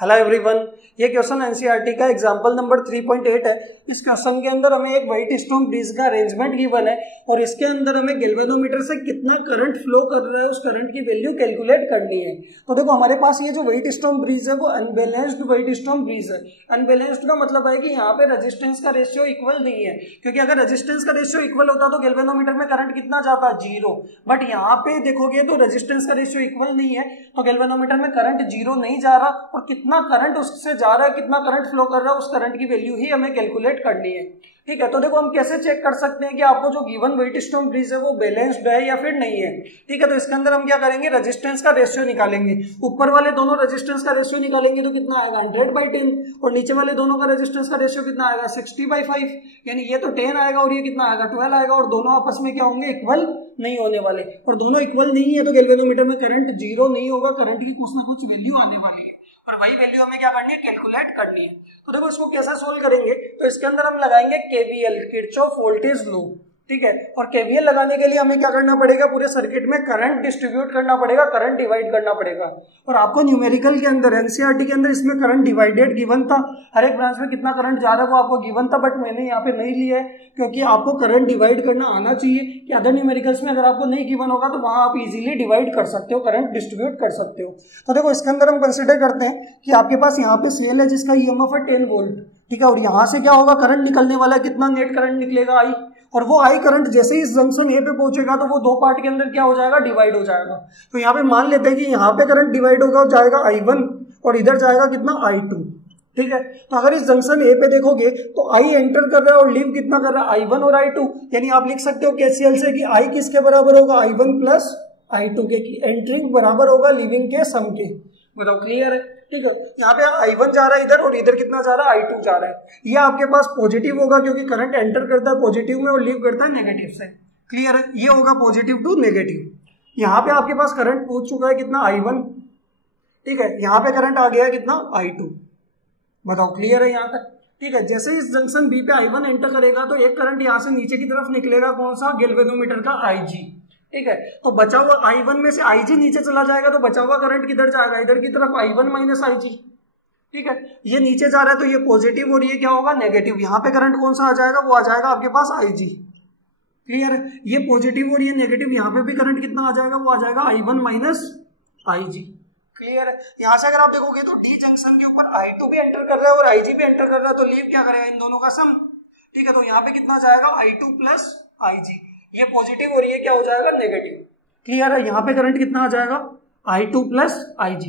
Hello everyone, ये question NCERT का example number 3.8 है। इस क्वेश्चन के अंदर हमें एक व्हाइट स्टोन ब्रिज का अरेंजमेंट गिवन है और इसके अंदर हमें गैल्वेनोमीटर से कितना करंट फ्लो कर रहा है उस करंट की वैल्यू कैलकुलेट करनी है। तो देखो हमारे पास ये जो व्हाइट स्टोन ब्रिज है वो अनबैलेंस्ड व्हाइट स्टोन ब्रिज है। अनबैलेंस्ड का मतलब है कि यहाँ पे रेजिस्टेंस का रेशियो इक्वल नहीं है, क्योंकि अगर रेजिस्टेंस का रेशियो इक्वल होता तो गैल्वेनोमीटर में करंट कितना जाता, 0। बट यहाँ पे देखोगे तो रेजिस्टेंस का रेशियो इक्वल नहीं है, तो गैल्वेनोमीटर में करंट 0 नहीं जा रहा और कितना करंट उससे जा रहा है, कितना करंट फ्लो कर रहा है, उस करंट की वैल्यू ही हमें कैलकुलेट करनी है। ठीक है, तो देखो हम कैसे चेक कर सकते हैं कि आपको जो गिवन व्हाइट स्टोन ब्रिज है वो बैलेंस्ड है या फिर नहीं है। ठीक है, तो इसके अंदर हम क्या करेंगे, रेजिस्टेंस का रेशियो निकालेंगे। ऊपर वाले दोनों रेजिस्टेंस का रेशियो निकालेंगे तो कितना आएगा, 100/10, और नीचे वाले दोनों का रेजिस्टेंस का रेशियो कितना आएगा, 60/5। यानी ये तो 10 आएगा और ये कितना आएगा, 12 आएगा, और दोनों आपस में क्या होंगे, इक्वल नहीं होने वाले। और दोनों इक्वल नहीं है तो गैल्वेनोमीटर में करंट 0 नहीं होगा, करंट की कुछ ना कुछ वैल्यू आने वाली है और वही वैल्यू हमें क्या करनी है, कैलकुलेट करनी है। तो देखो इसको कैसे सोल्व करेंगे, तो इसके अंदर हम लगाएंगे केवीएल, किरचॉफ वोल्टेज लॉ। ठीक है, और केवीएल लगाने के लिए हमें क्या करना पड़ेगा, पूरे सर्किट में करंट डिस्ट्रीब्यूट करना पड़ेगा, करंट डिवाइड करना पड़ेगा। और आपको न्यूमेरिकल के अंदर एनसीईआरटी के अंदर इसमें करंट डिवाइडेड गिवन था, हर एक ब्रांच में कितना करंट जा रहा है वो आपको गिवन था, बट मैंने यहाँ पे नहीं लिया है क्योंकि आपको करंट डिवाइड करना आना चाहिए कि अदर न्यूमेरिकल्स में अगर आपको नहीं गिवन होगा तो वहां आप इजीली डिवाइड कर सकते हो, करंट डिस्ट्रीब्यूट कर सकते हो। तो देखो इसके अंदर हम कंसिडर करते हैं कि आपके पास यहाँ पे सेल है जिसका ईएमएफ है 10 वोल्ट। ठीक है, और यहाँ से क्या होगा, करंट निकलने वाला है, कितना नेट करंट निकलेगा, आई। और वो आई करंट जैसे ही इस जंक्शन ए पे पहुंचेगा तो वो दो पार्ट के अंदर क्या हो जाएगा, डिवाइड हो जाएगा। तो यहाँ पे मान लेते हैं कि यहाँ पे करंट डिवाइड होगा, जाएगा I1 और इधर जाएगा कितना, I2। ठीक है, तो अगर इस जंक्शन ए पे देखोगे तो I एंटर कर रहा है और लीव कितना कर रहा है, I1 और I2। यानी आप लिख सकते हो केसीएल से कि I किसके बराबर होगा, I1 प्लस I2 के, कि एंटरिंग बराबर होगा लीविंग के सम के। बताओ क्लियर है। ठीक है, यहाँ पे I1 जा रहा है इधर और इधर कितना जा रहा है, I2 जा रहा है। ये आपके पास पॉजिटिव होगा क्योंकि करंट एंटर करता है पॉजिटिव में और लीव करता है नेगेटिव से। क्लियर है, ये होगा पॉजिटिव टू नेगेटिव। यहाँ पे आपके पास करंट पहुंच चुका है कितना, I1। ठीक है, यहाँ पे करंट आ गया है कितना, I2। बताओ क्लियर है यहाँ तक। ठीक है, जैसे इस जंक्शन बी पे I1 एंटर करेगा तो एक करंट यहाँ से नीचे की तरफ निकलेगा, कौन सा, गैल्वेनोमीटर का IG। ठीक है, तो बचा हुआ I1 में से IG नीचे चला जाएगा तो बचा हुआ करंट किधर जाएगा, इधर की तरफ, I1 माइनस IG। ठीक है, ये नीचे जा रहा है तो ये पॉजिटिव और ये क्या होगा, नेगेटिव। यहाँ पे करंट कौन सा आ जाएगा, वो आ जाएगा आपके पास IG। क्लियर है, ये पॉजिटिव और ये नेगेटिव, यहाँ पे भी करंट कितना आ जाएगा, वो आ जाएगा I1 माइनस IG। क्लियर है, यहाँ से अगर आप देखोगे तो डी जंक्शन के ऊपर I2 भी एंटर कर रहा है और IG भी एंटर कर रहा है, तो लीव क्या करेगा, इन दोनों का सम। ठीक है, तो यहाँ पे कितना जाएगा, I2 प्लस IG। ये पॉजिटिव और ये क्या हो जाएगा, नेगेटिव। क्लियर है, यहाँ पे करंट कितना आ जाएगा, I2 प्लस IG।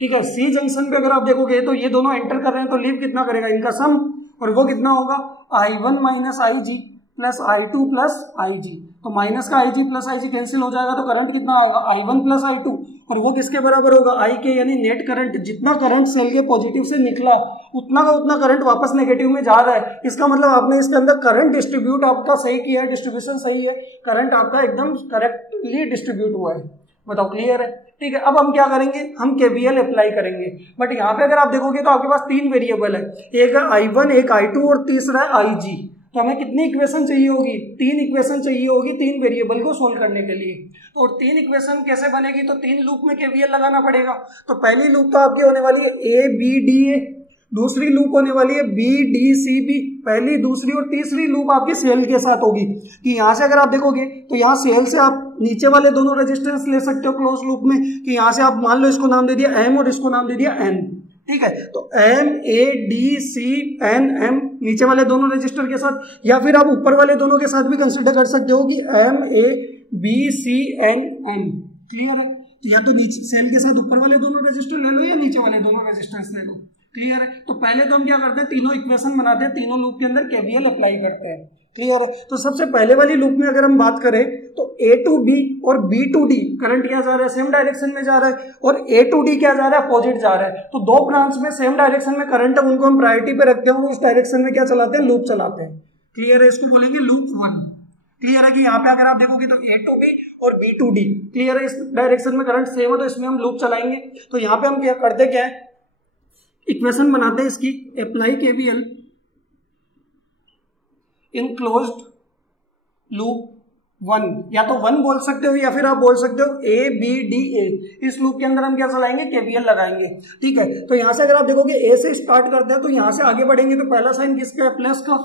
ठीक है, सी जंक्शन पे अगर आप देखोगे तो ये दोनों एंटर कर रहे हैं तो लीव कितना करेगा, इनका सम, और वो कितना होगा, I1 minus IG plus I2 plus IG। तो माइनस का IG प्लस IG कैंसिल हो जाएगा तो करंट कितना आएगा, I1 प्लस I2, और वो किसके बराबर होगा, I के, यानी नेट करंट। जितना करंट सेल के पॉजिटिव से निकला उतना का उतना करंट वापस नेगेटिव में जा रहा है। इसका मतलब आपने इसके अंदर करंट डिस्ट्रीब्यूट आपका सही किया है, डिस्ट्रीब्यूशन सही है, करंट आपका एकदम करेक्टली डिस्ट्रीब्यूट हुआ है। बताओ क्लियर है। ठीक है, अब हम क्या करेंगे, हम केवीएल अप्लाई करेंगे। बट यहाँ पे अगर आप देखोगे तो आपके पास 3 वेरिएबल है, एक है I1, एक I2 और तीसरा है IG। तो हमें कितनी इक्वेशन चाहिए होगी, 3 इक्वेशन चाहिए होगी 3 वेरिएबल को सोल्व करने के लिए। तो 3 इक्वेशन कैसे बनेगी, तो 3 लूप में केवीएल लगाना पड़ेगा। तो पहली लूप तो आपकी होने वाली है ABDA, दूसरी लूप होने वाली है BDCB, पहली, दूसरी और तीसरी लूप आपकी सेल के साथ होगी। कि यहाँ से अगर आप देखोगे तो यहाँ सेल से आप नीचे वाले दोनों रेजिस्टेंस ले सकते हो क्लोज लूप में, कि यहाँ से आप मान लो इसको नाम दे दिया M और इसको नाम दे दिया N। ठीक है, तो MADCNM नीचे वाले दोनों रजिस्टर के साथ, या फिर आप ऊपर वाले दोनों के साथ भी कंसिडर कर सकते हो कि MABCNM। क्लियर है, तो या तो नीचे सेल के साथ ऊपर वाले दोनों रजिस्टर ले लो या नीचे वाले दोनों रजिस्टर्स ले लो। क्लियर है, तो पहले तो हम क्या करते हैं, तीनों इक्वेशन बनाते हैं, तीनों लूप के अंदर केवीएल अप्लाई करते हैं। क्लियर है, तो सबसे पहले वाली लूप में अगर हम बात करें तो A टू B और B टू D करंट क्या जा रहा है, सेम डायरेक्शन में जा रहा है, और A टू D क्या जा रहा है, अपोजिट जा रहा है। तो दो ब्रांच में सेम डायरेक्शन में करंट है, उनको हम प्रायोरिटी पे रखते हैं, उस डायरेक्शन में क्या चलाते हैं, लूप चलाते हैं। क्लियर है, इसको बोलेंगे लूप 1। क्लियर है कि यहाँ पे अगर आप देखोगे तो A टू B और B टू D, क्लियर है, इस डायरेक्शन में करंट सेम है तो इसमें हम लूप चलाएंगे। तो यहाँ पे हम क्या करते, क्या है, इक्वेशन बनाते हैं इसकी, अप्लाई केवीएल इन क्लोज्ड लूप 1, या तो 1 बोल सकते हो या फिर आप बोल सकते हो ए बी डी ए। इस लूप के अंदर हम क्या चलाएंगे, केवीएल लगाएंगे। ठीक है, तो यहां से अगर आप देखोगे ए से स्टार्ट करते हैं तो यहां से आगे बढ़ेंगे तो पहला साइन किसका है, प्लस का।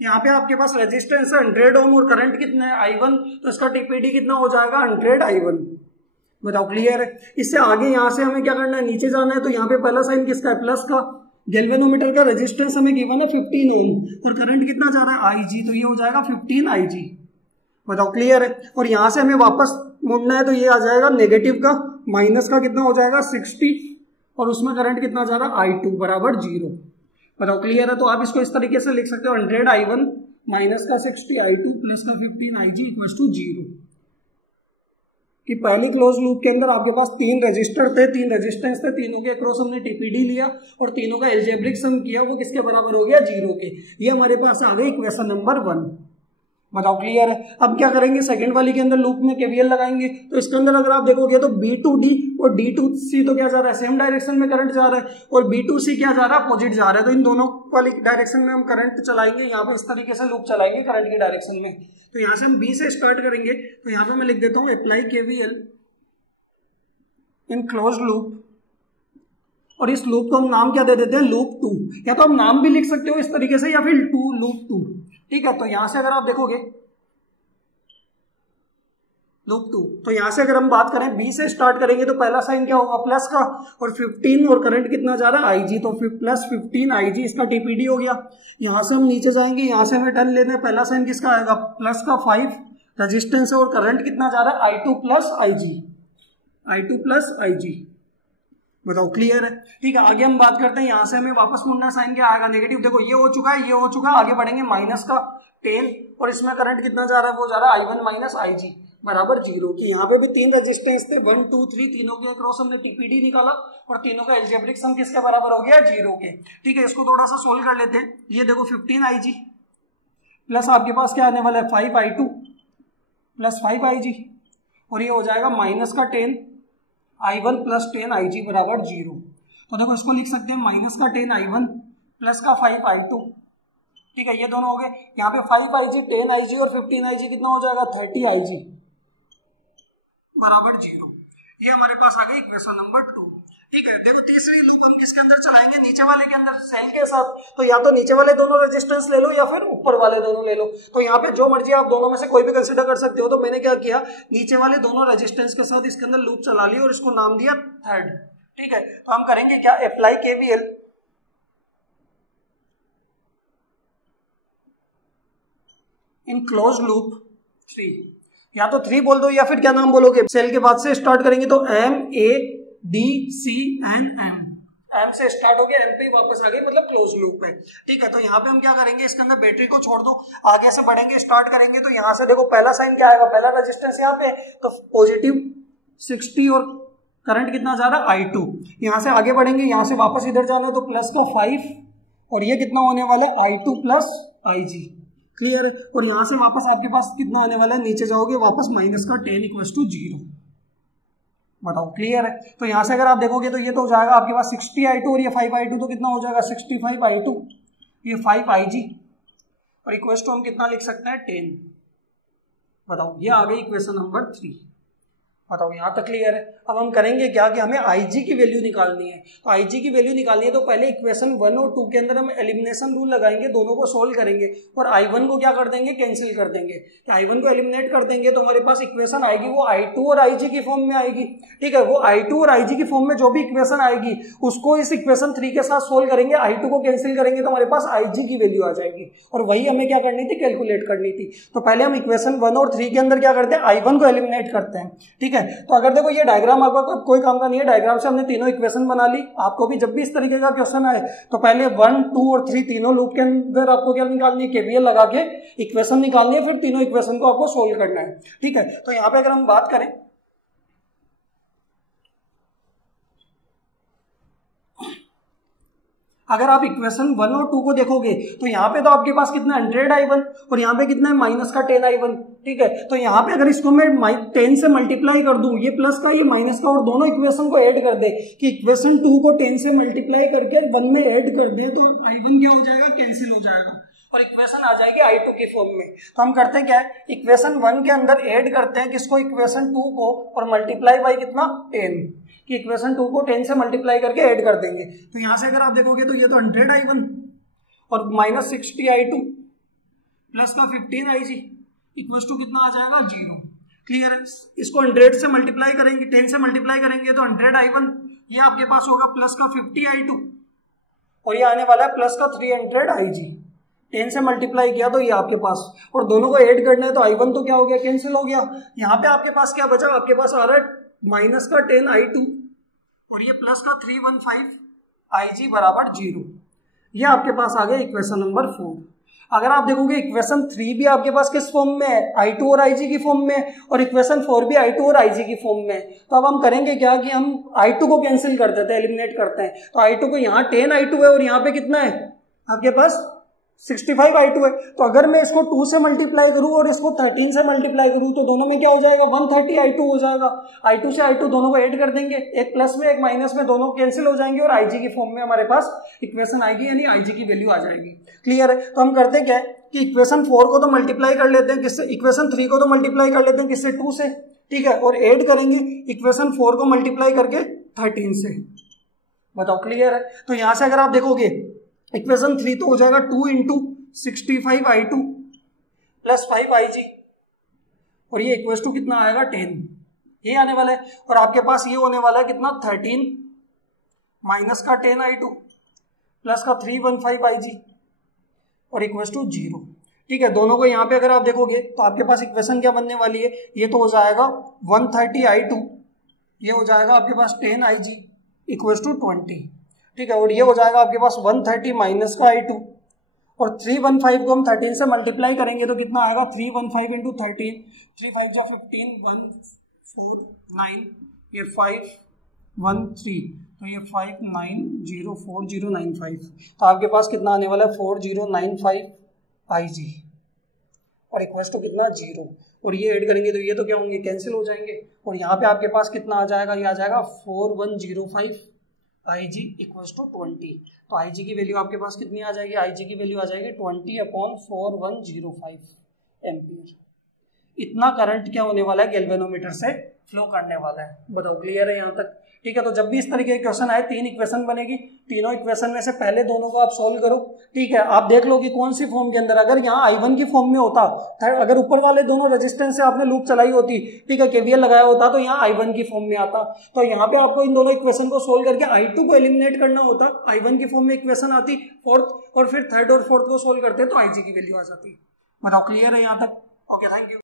यहाँ पे आपके पास रेजिस्टेंस है 100 ओम और करंट कितना है I1, तो इसका टीपीडी कितना हो जाएगा 100 I1। बताओ क्लियर है। इससे आगे यहाँ से हमें क्या करना है, नीचे जाना है, तो यहाँ पे पहला साइन किसका है, प्लस का। गैल्वेनोमीटर का रेजिस्टेंस हमें गिवन है 15 ओम और करंट कितना जा रहा है IG, तो ये हो जाएगा 15 IG। बताओ क्लियर है। और यहां से हमें वापस मुड़ना है तो ये आ जाएगा नेगेटिव का, माइनस का कितना हो जाएगा 60 और उसमें करंट कितना जा रहा है I2 बराबर 0। बताओ क्लियर है। तो आप इसको इस तरीके से लिख सकते हो 100 I1 माइनस का 60 I2 प्लस का 15 IG इक्वल टू 0। कि पहली क्लोज लूप के अंदर आपके पास 3 रजिस्टर थे, 3 रेजिस्टेंस थे, तीनों के अक्रॉस हमने टीपीडी लिया और तीनों का एल्जेब्रिक सम किया, वो किसके बराबर हो गया 0 के। ये हमारे पास आ गई इक्वेशन नंबर 1। बताओ क्लियर है। अब क्या करेंगे, सेकंड वाली के अंदर लूप में केवीएल लगाएंगे। तो इसके अंदर अगर आप देखोगे तो B2D और D2C तो क्या जा रहा है, सेम डायरेक्शन में करंट जा रहा है, और B2C क्या जा रहा है, अपोजिट जा रहा है। तो इन दोनों वाली डायरेक्शन में हम करंट चलाएंगे, यहाँ पे इस तरीके से लूप चलाएंगे करंट की डायरेक्शन में। तो यहाँ से हम B से स्टार्ट करेंगे, तो यहाँ पे मैं लिख देता हूँ apply KVL in close loop, और इस लूप को हम नाम क्या दे देते हैं, लूप 2। या तो हम नाम भी लिख सकते हो इस तरीके से या फिर लूप 2। ठीक है, तो यहां से अगर आप देखोगे लूप 2, तो यहां से अगर हम बात करें B से स्टार्ट करेंगे तो पहला साइन क्या होगा, प्लस का, और 15 और करंट कितना जा रहा है IG, तो प्लस 15 IG इसका टीपीडी हो गया। यहां से हम नीचे जाएंगे, यहां से हमें टर्न लेना है, पहला साइन किसका आएगा, प्लस का 5 रेजिस्टेंस है और करंट कितना जा रहा है I2 प्लस IG। बताओ क्लियर है। ठीक है, आगे हम बात करते हैं, यहां से हमें वापस मुड़ना, साइन क्या आएगा नेगेटिव। देखो ये हो चुका है, ये हो चुका है, आगे बढ़ेंगे माइनस का 10 और इसमें करंट कितना जा रहा है, वो जा रहा है I1 माइनस IG बराबर 0। कि यहाँ पे भी 3 रेजिस्टेंस थे 1 2 3, तीनों के अक्रॉस हमने टीपीडी निकाला और तीनों का एल्जेब्रिक सम किसके बराबर हो गया 0 के। ठीक है, इसको थोड़ा सा सोल्व कर लेते हैं। ये देखो 15 IG प्लस आपके पास क्या आने वाला है 5 I2 प्लस 5 IG, और ये हो जाएगा माइनस का 10 I1 प्लस 10 IG बराबर 0। तो देखो इसको लिख सकते हैं माइनस का 10 I1 प्लस का 5 I2। ठीक है, ये दोनों हो गए। यहाँ पे 5 IG 10 IG और 15 IG कितना हो जाएगा 30 IG बराबर 0। ये हमारे पास आ गई इक्वेशन नंबर 2। ठीक है, देखो तीसरी लूप हम किसके अंदर चलाएंगे, नीचे वाले के अंदर, सेल के साथ। तो या तो नीचे वाले दोनों रेजिस्टेंस ले लो या फिर ऊपर वाले दोनों ले लो। तो यहाँ पे जो मर्जी आप दोनों में से कोई भी कंसीडर कर सकते हो। तो मैंने क्या किया, नीचे वाले दोनों रेजिस्टेंस के साथ इसके अंदर लूप चला ली और इसको नाम दिया थर्ड। ठीक है, तो हम करेंगे क्या, apply KVL in close loop 3। या तो 3 बोल दो या फिर क्या नाम बोलोगे, सेल के बाद से स्टार्ट करेंगे तो MADCNM, एम से स्टार्ट हो गया, एम पे वापस आ गई, मतलब क्लोज लूप में। ठीक है, तो यहाँ पे हम क्या करेंगे, इसके अंदर बैटरी को छोड़ दो, आगे से बढ़ेंगे, स्टार्ट करेंगे। तो यहाँ से देखो पहला साइन क्या आएगा, पहला रेजिस्टेंस यहाँ पे, तो पॉजिटिव 60 और करंट कितना जा रहा है I2। यहाँ से आगे बढ़ेंगे, यहाँ से वापस इधर जाना है तो प्लस का 5 और ये कितना होने वाला है I2 प्लस IG। क्लियर है। और यहाँ से वापस आपके पास कितना आने वाला है, नीचे जाओगे वापस माइनस का 10 इक्वल टू 0। बताओ क्लियर है। तो यहाँ से अगर आप देखोगे तो ये तो हो जाएगा आपके पास 60 I2 और ये 5 I2, तो कितना हो जाएगा 65 I2, ये 5 IG और इक्वल टू हम कितना लिख सकते हैं 10। बताओ, ये आ गई इक्वेशन नंबर 3। बताओ यहाँ तक क्लियर है। अब हम करेंगे क्या कि हमें IG की वैल्यू निकालनी है। तो IG की वैल्यू निकालनी है तो पहले इक्वेशन 1 और 2 के अंदर हम एलिमिनेशन रूल लगाएंगे, दोनों को सोल्व करेंगे और I1 को क्या कर देंगे, कैंसिल कर देंगे। I1 को एलिमिनेट कर देंगे तो हमारे पास इक्वेशन आएगी वो I2 और IG की फॉर्म में आएगी। ठीक है, वो I2 और IG की फॉर्म में जो भी इक्वेशन आएगी उसको इस इक्वेशन 3 के साथ सोल्व करेंगे, I2 को कैंसिल करेंगे तो हमारे पास IG की वैल्यू आ जाएगी और वही हमें क्या करनी थी, कैलकुलेट करनी थी। तो पहले हम इक्वेशन 1 और 3 के अंदर क्या करते हैं, I1 को एलिमिनेट करते हैं। ठीक है, तो अगर देखो ये डायग्राम आपका कोई काम का नहीं है, डायग्राम से हमने तीनों इक्वेशन बना ली। आपको भी जब भी इस तरीके का क्वेश्चन आए तो पहले 1, 2 और 3 तीनों लूप के अंदर आपको क्या निकालनी है, केवीएल लगा के इक्वेशन निकालनी है, फिर तीनों इक्वेशन को आपको सोल्व करना है। ठीक है, तो यहां पे अगर हम बात करें, अगर आप इक्वेशन 1 और 2 को देखोगे तो यहाँ पे तो आपके पास कितना 100 I1 और यहाँ पे कितना है माइनस का 10 I1। ठीक है, तो यहाँ पे अगर इसको मैं 10 से मल्टीप्लाई कर दूं, ये प्लस का ये माइनस का, और दोनों इक्वेशन को ऐड कर दे, कि इक्वेशन 2 को 10 से मल्टीप्लाई करके 1 में ऐड कर दे, तो I1 क्या हो जाएगा, कैंसिल हो जाएगा। और इक्वेशन आ जाएगी I2 की फॉर्म में। तो हम करते क्या है, इक्वेशन 1 के अंदर ऐड करते हैं किसको, इक्वेशन 2 को, और मल्टीप्लाई बाई कितना 10, कि इक्वेशन 2 को 10 से मल्टीप्लाई करके ऐड कर देंगे। तो यहां से अगर आप देखोगे तो ये तो 100I1 और माइनस 60I2 प्लस का 15IG इक्वल टू कितना आ जाएगा 0। क्लियर है। इसको 100 से मल्टीप्लाई करेंगे, 10 से मल्टीप्लाई करेंगे तो 100I1, ये आपके पास होगा प्लस का 50I2 और ये आने वाला है प्लस का 300IG। 10 से मल्टीप्लाई किया तो ये आपके पास, और दोनों को ऐड करना है तो I1 तो क्या हो गया, कैंसिल हो गया। यहाँ पे आपके पास क्या बचा, आपके पास आ रहा है माइनस का 10I2 और ये प्लस का 315IG बराबर 0। ये आपके पास आ गया इक्वेशन नंबर 4। अगर आप देखोगे इक्वेशन 3 भी आपके पास किस फॉर्म में है, I2 और IG की फॉर्म में, और इक्वेशन 4 भी I2 और IG की फॉर्म में। तो अब हम करेंगे क्या कि हम I2 को कैंसिल कर देते हैं, एलिमिनेट करते हैं। तो I2 को यहाँ 10I2 है और यहाँ पे कितना है आपके पास 65I2 है। तो अगर मैं इसको 2 से मल्टीप्लाई करूं और इसको 13 से मल्टीप्लाई करूं तो दोनों में क्या हो जाएगा, 130I2 हो जाएगा। I2 से I2 दोनों को ऐड कर देंगे, एक प्लस में एक माइनस में, दोनों कैंसिल हो जाएंगे और IG की फॉर्म में हमारे पास इक्वेशन आएगी, यानी IG की वैल्यू आ जाएगी। क्लियर है। तो हम करते क्या है कि इक्वेशन 4 को तो मल्टीप्लाई कर लेते हैं किससे, इक्वेशन 3 को तो मल्टीप्लाई कर लेते हैं किससे, 2 से, ठीक है, और ऐड करेंगे इक्वेशन 4 को मल्टीप्लाई करके 13 से। बताओ क्लियर है। तो यहां से अगर आप देखोगे इक्वेशन 3 तो हो जाएगा 2 इंटू 65I2 प्लस 5IG और ये इक्वेशन टू कितना आएगा 10, ये आने वाला है। और आपके पास ये होने वाला है कितना 13 माइनस का 10I2 प्लस का 315IG और इक्वेशन टू 0। ठीक है, दोनों को यहाँ पे अगर आप देखोगे तो आपके पास इक्वेशन क्या बनने वाली है, ये तो हो जाएगा 130I2, ये हो जाएगा आपके पास 10IG इक्वेशन टू 20। ठीक है, और ये हो जाएगा आपके पास 130 माइनस का I2 और 315 को हम 13 से मल्टीप्लाई करेंगे तो कितना आएगा 315 इंटू 13, 3 5 जा 15, 1 4 9, ये 5 1 3, तो ये 5904,095। तो आपके पास कितना आने वाला है 4095 IG और इक्वल टू कितना 0, और ये ऐड करेंगे तो ये तो क्या होंगे, कैंसिल हो जाएंगे। और यहाँ पे आपके पास कितना आ जाएगा, ये आ जाएगा 4105 IG इक्वल्स टू 20। तो IG की वैल्यू आपके पास कितनी आ जाएगी, IG की वैल्यू आ जाएगी 20/4105 एम्पियर। इतना करंट क्या होने वाला है, गैल्वेनोमीटर से फ्लो करने वाला है। बताओ क्लियर है यहाँ तक। ठीक है, तो जब भी इस तरीके के क्वेश्चन आए 3 इक्वेशन बनेगी, तीनों इक्वेशन में से पहले दोनों को आप सोल्व करो। ठीक है, आप देख लो कि कौन सी फॉर्म के अंदर, अगर यहाँ I1 की फॉर्म में होता, अगर ऊपर वाले दोनों रेजिस्टेंस से आपने लूप चलाई होती, ठीक है, KVL लगाया होता, तो यहाँ I1 की फॉर्म में आता। तो यहाँ पे आपको इन दोनों इक्वेशन को सोल्व करके I2 को एलिमिनेट करना होता, I1 की फॉर्म में इक्वेशन आती फोर्थ, और फिर थर्ड और फोर्थ को सोल्व करते तो IG की वैल्यू आ जाती। बताओ क्लियर है यहाँ तक। Okay, thank you.